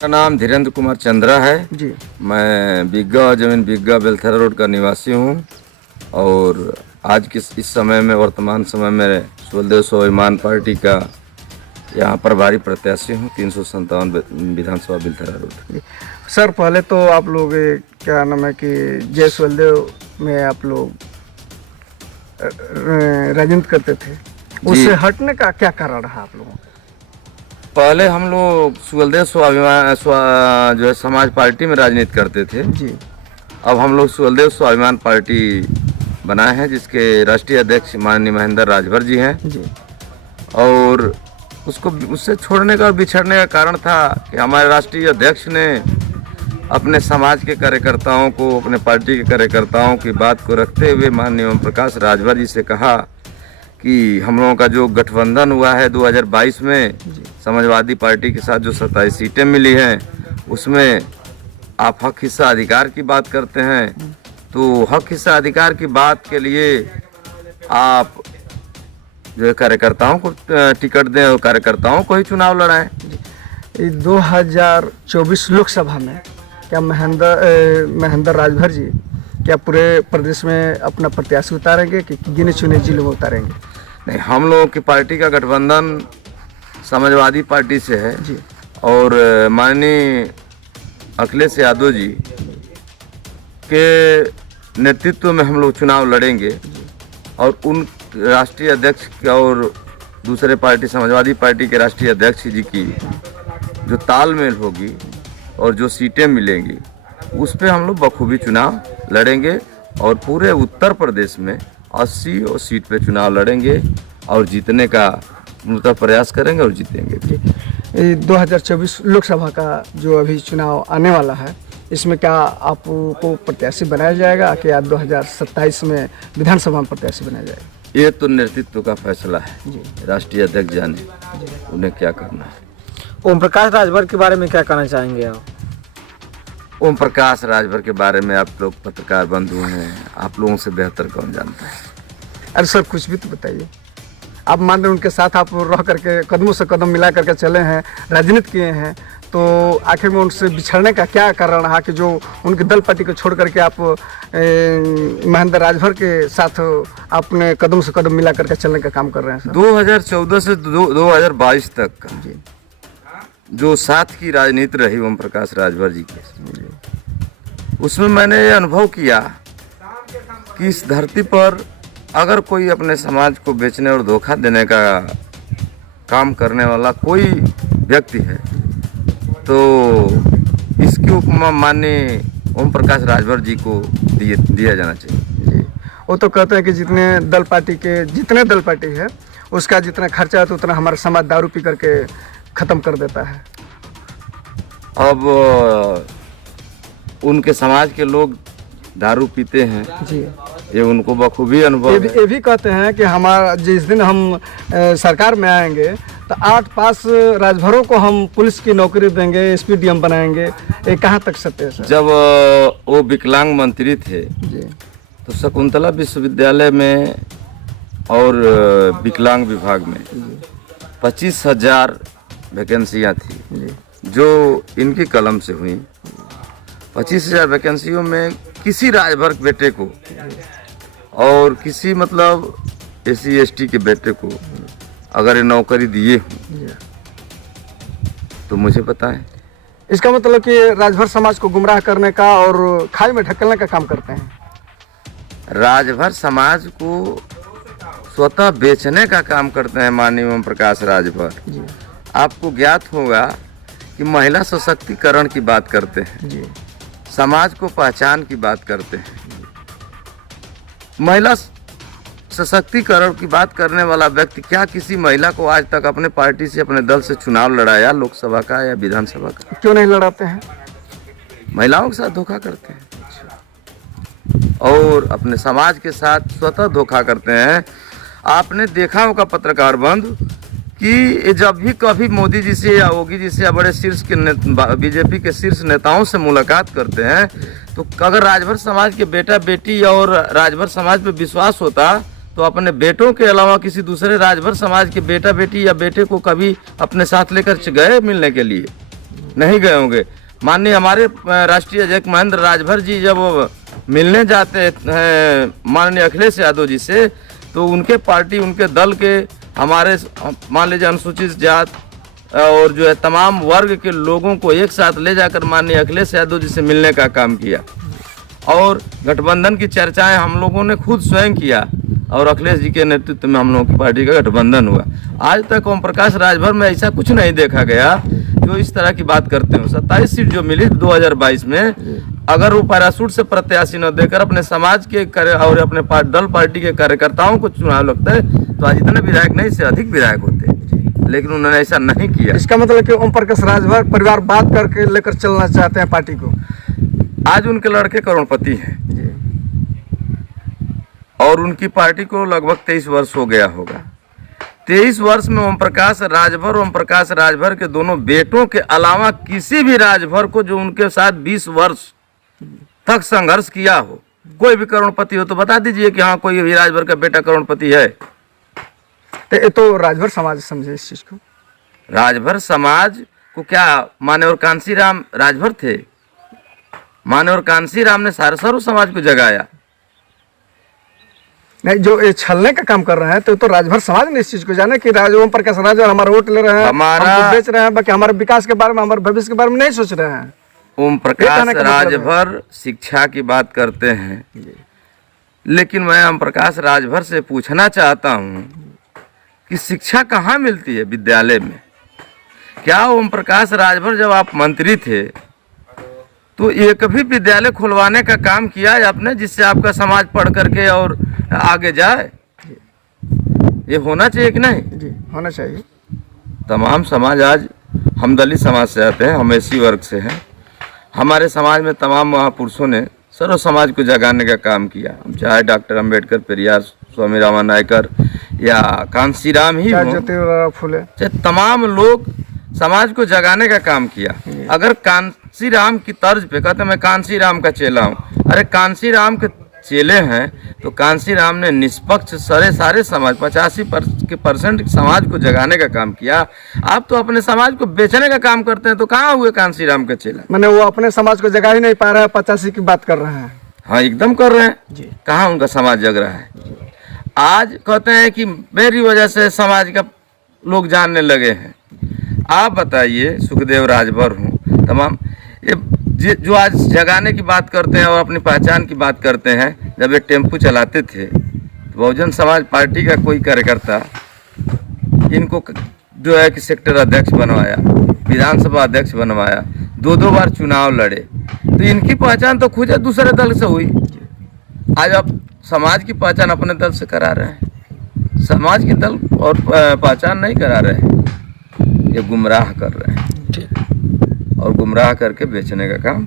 मेरा नाम धीरेन्द्र कुमार चंद्रा है जी। मैं बिग्गा जमीन बिग्गा बेलथरा रोड का निवासी हूँ और आज के इस समय में वर्तमान समय में सुलदेव स्वाभिमान पार्टी का यहाँ प्रभारी प्रत्याशी हूँ 357 विधानसभा बेलथरा रोड। सर पहले तो आप लोग क्या नाम है कि जय सुलदेव में आप लोग राजनीति करते थे, उससे हटने का क्या कारण रहा आप लोगों का? पहले हम लोग सुलदेव स्वाभिमान जो है समाज पार्टी में राजनीति करते थे जी। अब हम लोग सुलदेव स्वाभिमान पार्टी बनाए हैं जिसके राष्ट्रीय अध्यक्ष माननीय महेंद्र राजभर जी हैं जी। और उससे छोड़ने का और बिछड़ने का कारण था कि हमारे राष्ट्रीय अध्यक्ष ने अपने समाज के कार्यकर्ताओं को, अपने पार्टी के कार्यकर्ताओं की बात को रखते हुए माननीय ओम प्रकाश राजभर जी से कहा कि हम लोगों का जो गठबंधन हुआ है 2022 में समाजवादी पार्टी के साथ जो 27 सीटें मिली हैं उसमें आप हक हिस्सा अधिकार की बात करते हैं, तो हक हिस्सा अधिकार की बात के लिए आप जो है कार्यकर्ताओं को टिकट दें और कार्यकर्ताओं को ही चुनाव लड़ाएं। 2024 लोकसभा में क्या महेंद्र राजभर जी क्या पूरे प्रदेश में अपना प्रत्याशी उतारेंगे कि गिने चुने जिलों में उतारेंगे? नहीं, हम लोगों की पार्टी का गठबंधन समाजवादी पार्टी से है जी। और माननीय अखिलेश यादव जी के नेतृत्व में हम लोग चुनाव लड़ेंगे और उन राष्ट्रीय अध्यक्ष और दूसरे पार्टी समाजवादी पार्टी के राष्ट्रीय अध्यक्ष जी की जो तालमेल होगी और जो सीटें मिलेंगी उस पे हम लोग बखूबी चुनाव लड़ेंगे और पूरे उत्तर प्रदेश में 80 सीट पे चुनाव लड़ेंगे और जीतने का पूर्ण प्रयास करेंगे और जीतेंगे। 2024 लोकसभा का जो अभी चुनाव आने वाला है इसमें क्या आपको प्रत्याशी बनाया जाएगा कि या 2027 में विधानसभा में प्रत्याशी बनाया जाएगा? ये तो नेतृत्व का फैसला है जी। राष्ट्रीय अध्यक्ष जाने उन्हें क्या करना है। ओम प्रकाश राजभर के बारे में क्या कहना चाहेंगे आप? ओम प्रकाश राजभर के बारे में आप लोग पत्रकार बंधु हैं, आप लोगों से बेहतर कौन जानता है। अरे सर कुछ भी तो बताइए। आप मान रहे उनके साथ आप रह करके कदमों से कदम मिला करके चले हैं, राजनीति किए हैं, तो आखिर में उनसे बिछड़ने का क्या कारण रहा कि जो उनकी दल पार्टी को छोड़ करके आप महेंद्र राजभर के साथ आपने कदम से कदम मिला करके चलने का काम कर रहे हैं सर? 2014 से 2022 तक का जी। जो साथ की राजनीति रही ओम प्रकाश राजभर जी की, उसमें मैंने ये अनुभव किया कि इस धरती पर अगर कोई अपने समाज को बेचने और धोखा देने का काम करने वाला कोई व्यक्ति है तो इसकी उपमा माननीय ओम प्रकाश राजभर जी को दिया जाना चाहिए। जी। वो तो कहते हैं कि जितने दल पार्टी है उसका जितना खर्चा है तो उतना हमारा समाज दारू पी करके ख़त्म कर देता है। अब उनके समाज के लोग दारू पीते हैं जी। ये उनको बखूबी अनुभव है। ये भी कहते हैं कि हमारा जिस दिन हम सरकार में आएंगे तो 8 पास राजभरों को हम पुलिस की नौकरी देंगे, SPDM बनाएंगे। ये कहाँ तक सत्य है सर? जब वो विकलांग मंत्री थे जी। तो शकुंतला विश्वविद्यालय में और विकलांग विभाग में 25,000 वैकेंसियाँ थी जी। जो इनकी कलम से हुई। 25,000 वैकेंसियों में किसी राजभर बेटे को और किसी मतलब SC ST के बेटे को अगर ये नौकरी दिए हों तो मुझे पता है। इसका मतलब कि राजभर समाज को गुमराह करने का और खाई में ढकेलने का काम करते हैं। राजभर समाज को स्वतः बेचने का काम करते हैं माननीय ओम प्रकाश राजभर। जी। आपको ज्ञात होगा कि महिला सशक्तिकरण की बात करते हैं, जी। समाज को पहचान की बात करते हैं। महिला सशक्तिकरण की बात करने वाला व्यक्ति क्या किसी महिला को आज तक अपने पार्टी से, अपने दल से चुनाव लड़ाया लोकसभा का या विधानसभा का? क्यों नहीं लड़ाते हैं? महिलाओं के साथ धोखा करते हैं और अपने समाज के साथ स्वतः धोखा करते हैं। आपने देखा होगा पत्रकार बंधु कि जब भी कभी मोदी जी से या योगी जी से या बड़े शीर्ष के बीजेपी के शीर्ष नेताओं से मुलाकात करते हैं तो अगर राजभर समाज के बेटा बेटी और राजभर समाज पे विश्वास होता तो अपने बेटों के अलावा किसी दूसरे राजभर समाज के बेटा बेटी या बेटे को कभी अपने साथ लेकर गए मिलने के लिए? नहीं गए होंगे। माननीय हमारे राष्ट्रीय अध्यक्ष महेंद्र राजभर जी जब मिलने जाते हैं माननीय अखिलेश यादव जी से, तो उनके पार्टी उनके दल के हमारे मान लीजिए अनुसूचित जात और जो है तमाम वर्ग के लोगों को एक साथ ले जाकर माननीय अखिलेश यादव जी से मिलने का काम किया और गठबंधन की चर्चाएं हम लोगों ने खुद स्वयं किया और अखिलेश जी के नेतृत्व में हम लोगों की पार्टी का गठबंधन हुआ। आज तक ओम प्रकाश राजभर में ऐसा कुछ नहीं देखा गया जो इस तरह की बात करते हो। 27 सीट जो मिली 2022 में, अगर वो पैरासूट से प्रत्याशी न देकर अपने समाज के और अपने दल पार्टी के कार्यकर्ताओं को चुनाव लगता है तो आज इतने विधायक नहीं से अधिक विधायक होते, लेकिन उन्होंने ऐसा नहीं किया। इसका मतलब कि ओम प्रकाश राजभर परिवार बात करके लेकर चलना चाहते हैं पार्टी को। आज उनके लड़के करोड़पति हैं और उनकी पार्टी को लगभग 23 वर्ष हो गया होगा। 23 वर्ष में ओम प्रकाश राजभर के दोनों बेटों के अलावा किसी भी राजभर को जो उनके साथ 20 वर्ष तक संघर्ष किया हो, कोई भी करोड़पति हो तो बता दीजिए कि हाँ कोई भी राजभर का बेटा करोड़पति है। तो राजभर समाज समझे इस चीज को। राजभर समाज को क्या मान्यवर कांसीराम राजभर थे? मान्यवर कांसीराम ने सर्व समाज को जगाया। नहीं, जो ये छलने का काम कर रहे हैं तो राजभर समाज ने इस चीज को जाने कि ओम प्रकाश राजभर हमारा वोट ले रहे हैं, हमको बेच रहे हैं, बाकी हमारे विकास के बारे में, हमारे भविष्य के बारे में नहीं सोच रहे हैं। ओम प्रकाश राजभर शिक्षा की बात करते हैं, लेकिन मैं ओम प्रकाश राजभर से पूछना चाहता हूँ कि शिक्षा कहाँ मिलती है विद्यालय में? क्या ओम प्रकाश राजभर जब आप मंत्री थे तो एक भी विद्यालय खुलवाने का काम किया है आपने जिससे आपका समाज पढ़ करके और आगे जाए? ये होना चाहिए कि नहीं? जी होना चाहिए। तमाम समाज आज हम दलित समाज से आते हैं, हम एससी वर्ग से हैं। हमारे समाज में तमाम महापुरुषों ने सर्व समाज को जगाने का काम किया। हम चाहे डॉक्टर अंबेडकर, पेरियार, स्वामी रामा नायकर या कांसीराम ही हो, फुले, चाहे तमाम लोग समाज को जगाने का काम किया। अगर कांसीराम की तर्ज पे कहते मैं कांसीराम का चेला हूँ, अरे कांसीराम के चेले हैं तो कांसीराम ने निष्पक्ष सारे समाज 85% समाज को जगाने का काम किया। आप तो अपने समाज को बेचने का काम करते हैं, तो कहाँ हुए कांसीराम के चेला? मैंने वो अपने समाज को जगा ही नहीं पा रहे हैं, 85 की बात कर रहे हैं। हाँ एकदम कर रहे हैं। कहाँ उनका समाज जग रहा है? आज कहते हैं कि मेरी वजह से समाज का लोग जानने लगे हैं। आप बताइए, सुखदेव राजभर हूँ, तमाम ये जो आज जगाने की बात करते हैं और अपनी पहचान की बात करते हैं, जब ये टेम्पू चलाते थे तो बहुजन समाज पार्टी का कोई कार्यकर्ता इनको जो है कि सेक्टर अध्यक्ष बनवाया, विधानसभा अध्यक्ष बनवाया, 2 बार चुनाव लड़े, तो इनकी पहचान तो खुद दूसरे दल से हुई। आज आप समाज की पहचान अपने दल से करा रहे हैं, समाज की दल और पहचान नहीं करा रहे हैं, ये गुमराह कर रहे हैं और गुमराह करके बेचने का काम